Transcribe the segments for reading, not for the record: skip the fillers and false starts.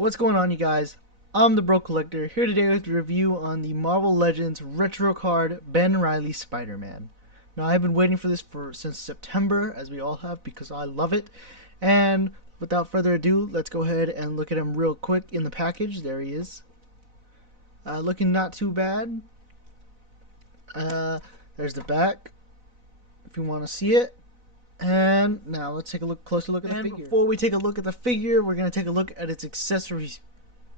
What's going on, you guys? I'm the Bro Collector, here today with a review on the Marvel Legends retro card Ben Reilly Spider-Man. Now, I've been waiting for this since September, as we all have, because I love it. And without further ado, let's go ahead and look at him real quick in the package. There he is. Looking not too bad. There's the back, if you want to see it. And now let's take a closer look at the figure. Before we take a look at the figure, we're going to take a look at its accessories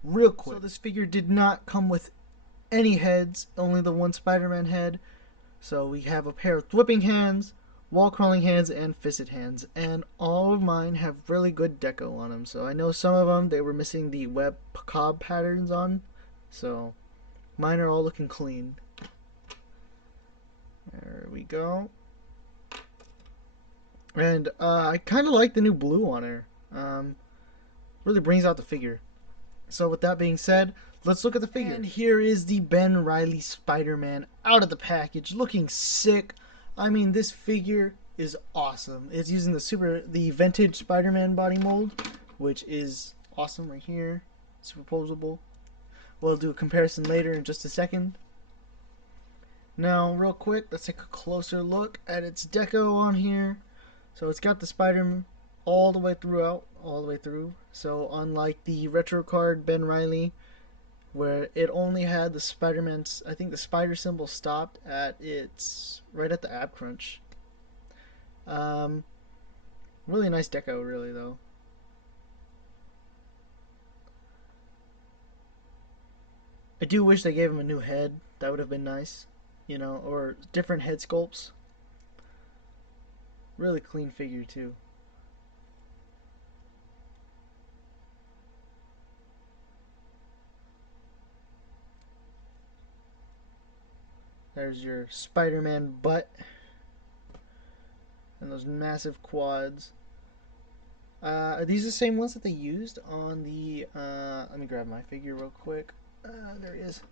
real quick. So this figure did not come with any heads, only the one Spider-Man head. So we have a pair of whipping hands, wall crawling hands, and fisted hands. And all of mine have really good deco on them. So I know some of them, they were missing the web cob patterns on. So mine are all looking clean. There we go. And I kind of like the new blue on her. Really brings out the figure. So with that being said, let's look at the figure. And here is the Ben Reilly Spider-Man out of the package, looking sick. I mean, this figure is awesome. It's using the vintage Spider-Man body mold, which is awesome right here. Superposable. We'll do a comparison later in just a second. Now, real quick, let's take a closer look at its deco on here. So it's got the Spider-Man all the way through. So unlike the retro card Ben Reilly, where it only had the Spider-Man's, I think the spider symbol stopped at right at the ab crunch. Really nice deco, really though. I do wish they gave him a new head. That would have been nice, you know, or different head sculpts. Really clean figure too. There's your Spider-Man butt and those massive quads. Are these the same ones that they used on the let me grab my figure real quick. There he is.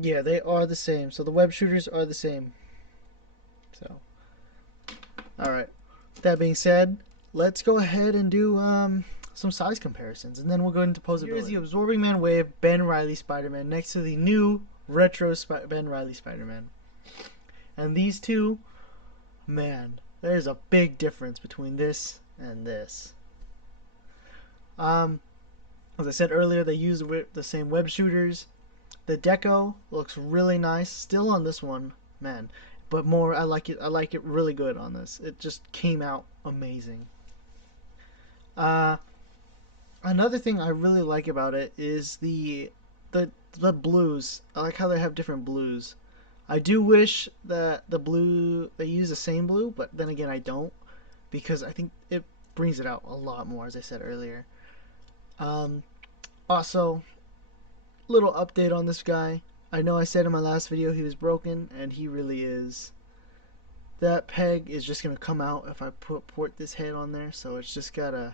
Yeah, they are the same. So the web shooters are the same. So, alright, that being said, let's go ahead and do some size comparisons, and then we'll go into posability. Here's the Absorbing Man Wave Ben Reilly Spider-Man next to the new retro Ben Reilly Spider-Man. And these two, man, there's a big difference between this and this. As I said earlier, they use the same web shooters. The deco looks really nice, still on this one, man. But more, I like it really good on this. It just came out amazing. Another thing I really like about it is the blues. I like how they have different blues. I do wish that they use the same blue, but then again I don't, because I think it brings it out a lot more, as I said earlier. Also, little update on this guy. I know I said in my last video he was broken, and he really is. That peg is just going to come out if I port this head on there, so it's just got to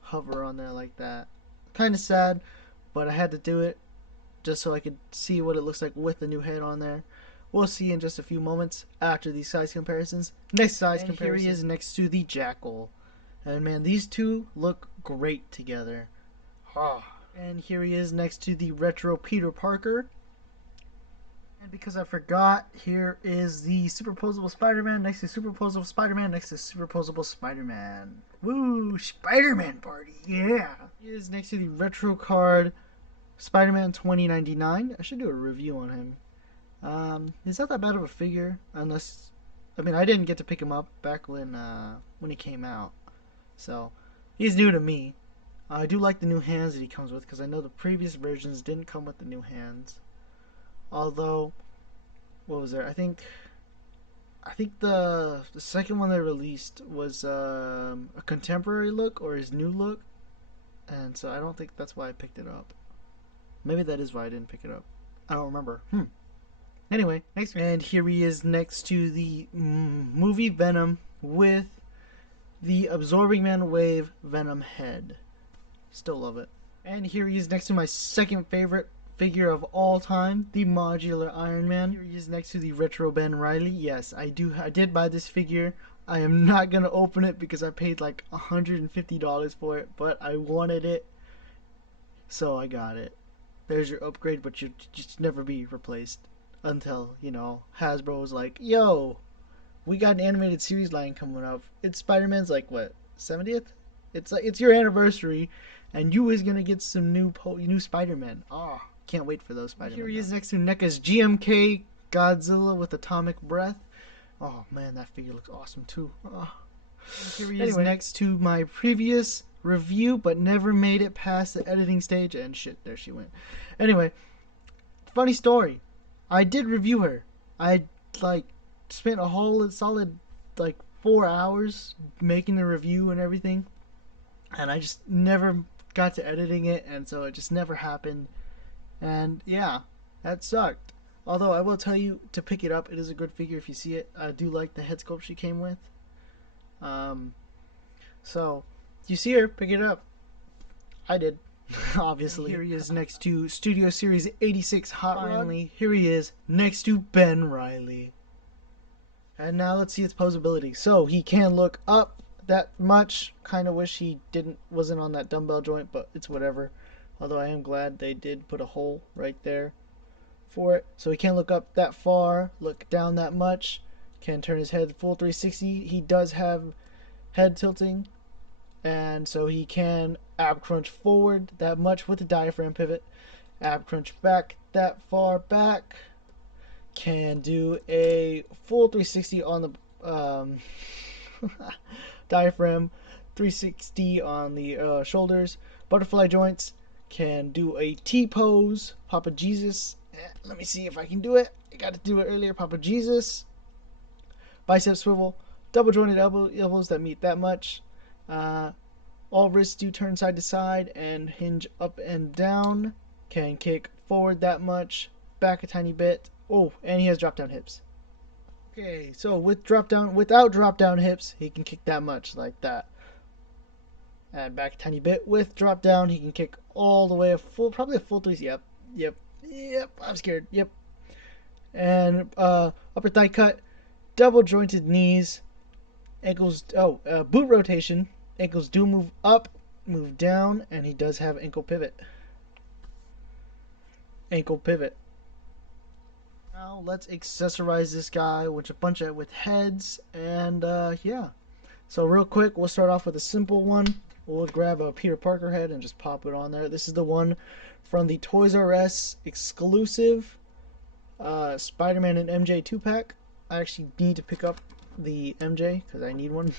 hover on there like that. Kind of sad, but I had to do it just so I could see what it looks like with the new head on there. We'll see in just a few moments after these size comparisons. Next size comparison. Here he is next to the Jackal. And man, these two look great together. And here he is next to the retro Peter Parker. And because I forgot, here is the superposable Spider-Man next to superposable Spider-Man next to superposable Spider-Man. Woo! Spider-Man party, yeah! He is next to the retro card Spider-Man 2099. I should do a review on him. He's not that bad of a figure, unless, I mean, I didn't get to pick him up back when he came out. So, he's new to me. I do like the new hands that he comes with, because I know the previous versions didn't come with the new hands. Although, what was there? I think the second one they released was a contemporary look, or his new look, and so I don't think that's why I picked it up. Maybe that is why I didn't pick it up. I don't remember. Anyway, next, and here he is next to the movie Venom with the Absorbing Man Wave Venom head. Still love it. And here he is next to my second favorite figure of all time, the modular Iron Man. Here he is next to the retro Ben Reilly. Yes, I did buy this figure. I am not gonna open it because I paid like $150 for it, but I wanted it, so I got it. There's your upgrade, but you just never be replaced until, you know, Hasbro was like, yo, we got an animated series line coming up. It's Spider-Man's like what, 70th? It's like it's your anniversary, and you is gonna get some new Spider-Man. Oh, can't wait for those Spider-Man. Here he is next to NECA's GMK Godzilla with atomic breath. Oh man, that figure looks awesome too. Oh. Here he is next to my previous review, but never made it past the editing stage. And shit, there she went. Anyway, funny story. I did review her. I like spent a whole solid like 4 hours making the review and everything, and I just never got to editing it, and so it just never happened. And yeah, that sucked. Although I will tell you to pick it up. It is a good figure if you see it. I do like the head sculpt she came with. So if you see her, pick it up. I did. Obviously. Here he is next to Studio Series 86 Hot Rod. Finally, here he is next to Ben Reilly. And now let's see its posability. So he can look up that much. Kind of wish he wasn't on that dumbbell joint, but it's whatever. Although I am glad they did put a hole right there for it. So he can't look up that far, look down that much. Can turn his head full 360. He does have head tilting, and so he can ab crunch forward that much with the diaphragm pivot, ab crunch back that far back, can do a full 360 on the diaphragm, 360 on the shoulders, butterfly joints, can do a T-pose, Papa Jesus. Let me see if I can do it. I got to do it earlier. Papa Jesus, bicep swivel, double jointed elbows that meet that much. All wrists do turn side to side and hinge up and down. Can kick forward that much, back a tiny bit. Oh, and he has drop down hips. Okay, so without drop down hips, he can kick that much like that. And back a tiny bit. With drop down, he can kick all the way probably a full 360. Yep. I'm scared. Yep. And upper thigh cut, double jointed knees, ankles. Boot rotation. Ankles do move up, move down, and he does have ankle pivot. Now let's accessorize this guy with with heads, and yeah. So real quick, we'll start off with a simple one. We'll grab a Peter Parker head and just pop it on there. This is the one from the Toys R Us exclusive Spider-Man and MJ 2-pack. I actually need to pick up the MJ because I need one.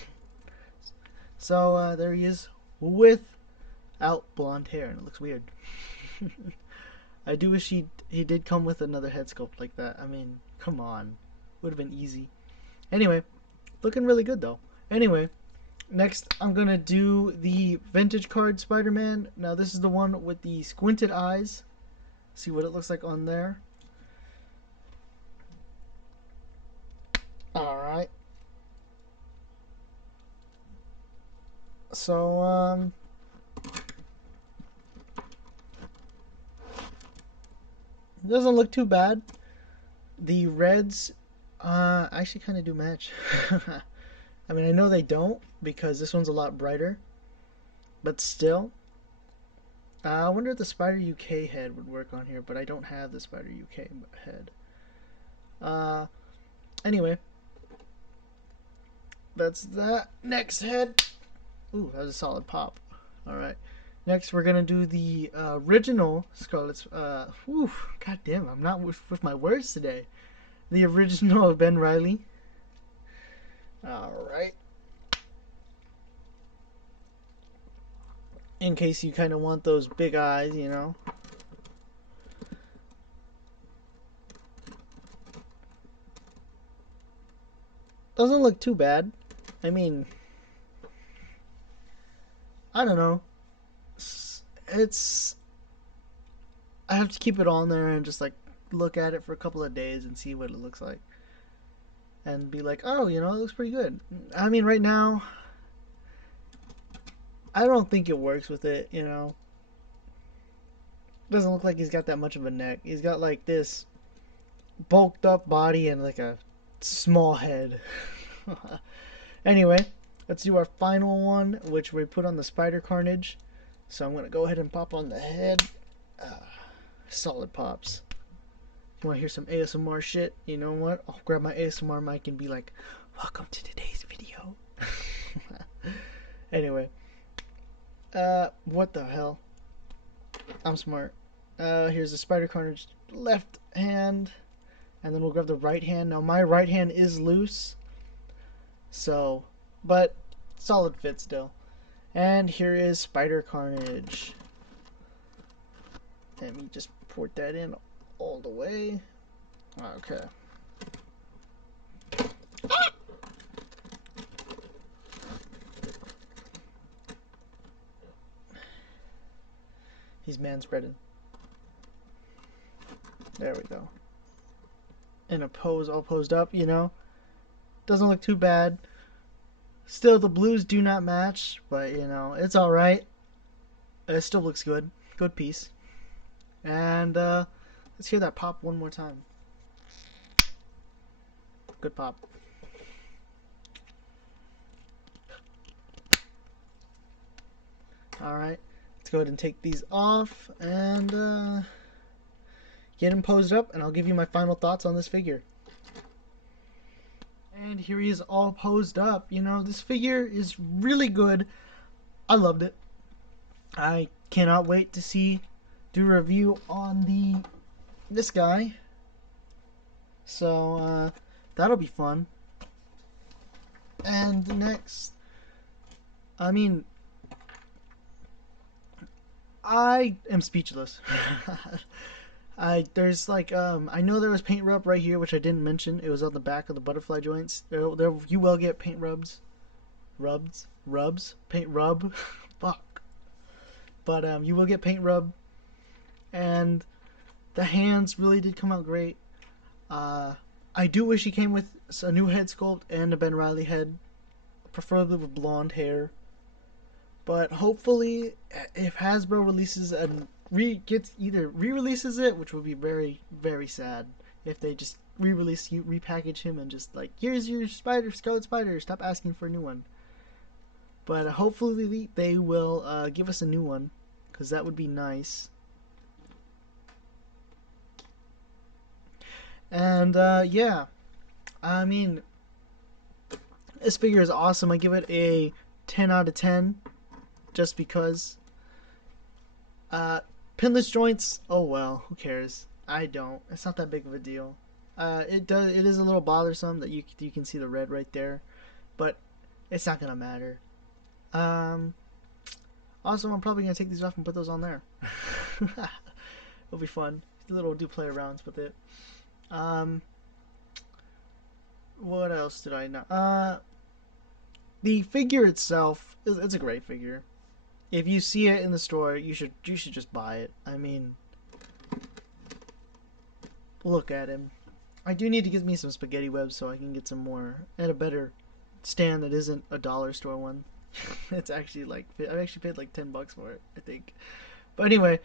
So there he is without blonde hair, and it looks weird. I do wish he did come with another head sculpt like that. I mean, come on. Would have been easy. Anyway, looking really good though. Anyway, next I'm going to do the vintage card Spider-Man. Now this is the one with the squinted eyes. See what it looks like on there. Alright. So, it doesn't look too bad. The reds actually kind of do match. I mean, I know they don't because this one's a lot brighter, but still. I wonder if the Spider UK head would work on here, but I don't have the Spider UK head. Anyway, that's that. Next head. Ooh, that was a solid pop. Alright. Next, we're gonna do the original Scarlet's. God damn, I'm not with my words today. The original Ben Reilly. Alright. In case you kind of want those big eyes, you know. Doesn't look too bad. I mean, I don't know. I have to keep it on there and just like look at it for a couple of days and see what it looks like. And be like, oh, you know, it looks pretty good. I mean, right now, I don't think it works with it, you know. Doesn't look like he's got that much of a neck. He's got like this bulked up body and like a small head. Anyway, let's do our final one, which we put on the Spider Carnage. So I'm going to go ahead and pop on the head. Solid pops. You want to hear some ASMR shit? You know what? I'll grab my ASMR mic and be like, welcome to today's video. Anyway. What the hell? I'm smart. Here's the Spider Carnage left hand. And then we'll grab the right hand. Now my right hand is loose. So, but solid fit still. And here is Spider Carnage. Let me just port that in all the way. Okay. He's man spreading. There we go. In a pose, all posed up, you know. Doesn't look too bad. Still, the blues do not match, but, you know, it's alright. It still looks good. Good piece. And, let's hear that pop one more time. Good pop. Alright. Let's go ahead and take these off and, get him posed up, and I'll give you my final thoughts on this figure. And here he is all posed up. You know, this figure is really good. I loved it. I cannot wait to do a review on this guy. So, that'll be fun. And next, I mean, I am speechless. I know there was paint rub right here, which I didn't mention. It was on the back of the butterfly joints. There you will get paint rubs, paint rub, fuck. But you will get paint rub, and the hands really did come out great. I do wish he came with a new head sculpt and a Ben Reilly head, preferably with blonde hair. But hopefully, if Hasbro releases re-releases it, which would be very, very sad if they just repackage him and just like, here's your Scarlet Spider, stop asking for a new one. But hopefully they will give us a new one, because that would be nice. And yeah, I mean, this figure is awesome. I give it a 10 out of 10, just because. Pinless joints, oh well, who cares? I don't. It's not that big of a deal. It is a little bothersome that you can see the red right there, but it's not gonna matter. Also, I'm probably gonna take these off and put those on there. It'll be fun. Do play arounds with it. What else did I know? The figure itself, it's a great figure. If you see it in the store, you should just buy it. I mean, look at him. I do need to get me some spaghetti webs so I can get some more at a better stand that isn't a dollar store one. It's actually like, I actually paid like $10 for it, I think. But anyway,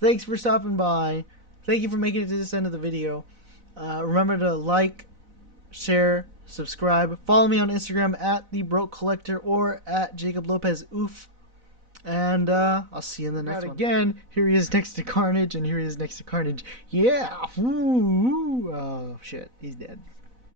thanks for stopping by. Thank you for making it to this end of the video. Remember to like, share, subscribe. Follow me on Instagram at TheBrokeCollector or at Jacob Lopez Oof. And I'll see you in the next one. Again, here he is next to Carnage, and here he is next to Carnage. Yeah! Ooh, ooh. Oh, shit. He's dead.